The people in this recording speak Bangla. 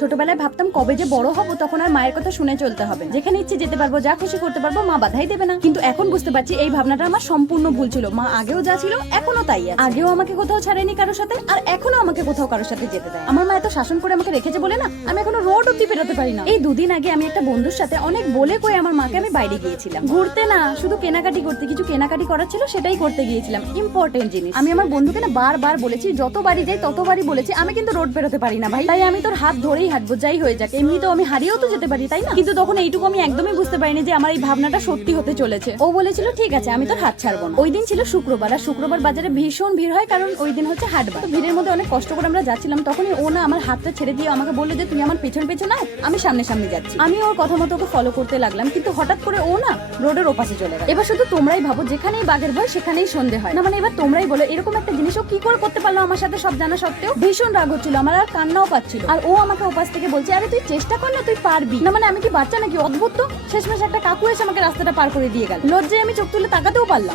ছোটবেলায় ভাবতাম কবে যে বড় হব তখন আর মায়ের কথা শুনে চলতে হবে, যেখানে ইচ্ছে যেতে পারবো, যা খুশি করতে পারবো, মা বাধাই দেবে না। কিন্তু এখন বুঝতে পারছি এই ভাবনাটা আমার সম্পূর্ণ ভুল ছিল। মা আগেও যা ছিল এখনো তাই আছে। আগেও আমাকে কোথাও ছাড়েনি কারোর সাথে, আর এখনো আমাকে কোথাও কারোর সাথে যেতে দেয়। আমার মা এত শাসন করে আমাকে রেখেছে বলে না আমি এখনো রোড অব্দি বেরোতে পারি না। এই দুদিন আগে আমি একটা বন্ধুর সাথে অনেক বলে কয়ে আমার মাকে আমি বাইরে গিয়েছিলাম ঘুরতে, না শুধু কেনাকাটি করতে, কিছু কেনাকাটি করার ছিল সেটাই করতে গিয়েছিলাম, ইম্পর্টেন্ট জিনিস। আমি আমার বন্ধুকে না বারবার বলেছি, যতবারই যাই ততবারই বলেছি আমি কিন্তু রোড বেরোতে পারি না ভাই, তাই আমি তোর হাত ধরেই হাঁটবো যাই হয়ে যাক, এমনি তো আমি হারিয়েও তো যেতে পারি তাই না। কিন্তু তখন এইটুকু আমি একদমই বুঝতে পারিনি যে আমার এই ভাবনাটা সত্যি হতে চলেছে। ও বলেছিল ঠিক আছে আমি তোর হাত ছাড়বো না। ওই দিন ছিল শুক্রবার, আর শুক্রবার বাজারে ভীষণ ভিড় হয় কারণ ওই দিন হচ্ছে হাটবার। তো ভিড়ের মধ্যে অনেক কষ্ট করে আমরা যাচ্ছিলাম, তখনই ও না আমার হাতটা ছেড়ে দিয়ে আমাকে বললো যে তুমি আমার পেছন পেছন আয়, আমি সামনে সামনে যাচ্ছি। আমি ওর কথা মতো ওকে ফলো করতে লাগলাম, কিন্তু হঠাৎ করে ও না রোডের ওপাশে চলে গেল। এবার শুধু তোমরাই ভাবো, যেখানেই বাঘের ভয় সেখানেই সন্ধে হয় না। মানে এবার তোমরাই বলো এরকম একটা জিনিস ও কি করে করতে পারলো আমার সাথে, সব জানা সত্ত্বেও। ভীষণ রাগ হচ্ছিল আমার, আর কান্নাও পাচ্ছিল। আর ও আমাকে ওপাশ থেকে বলছে আরে তুই চেষ্টা কর না, তুই পারবি না। মানে আমি কি বাচ্চা নাকি, অদ্ভুত তো। শেষমেশ একটা কাকু এসে আমাকে রাস্তাটা পার করে দিয়ে গেল। লজ্জায় আমি চোখ তুলে তাকাতেও পারলাম।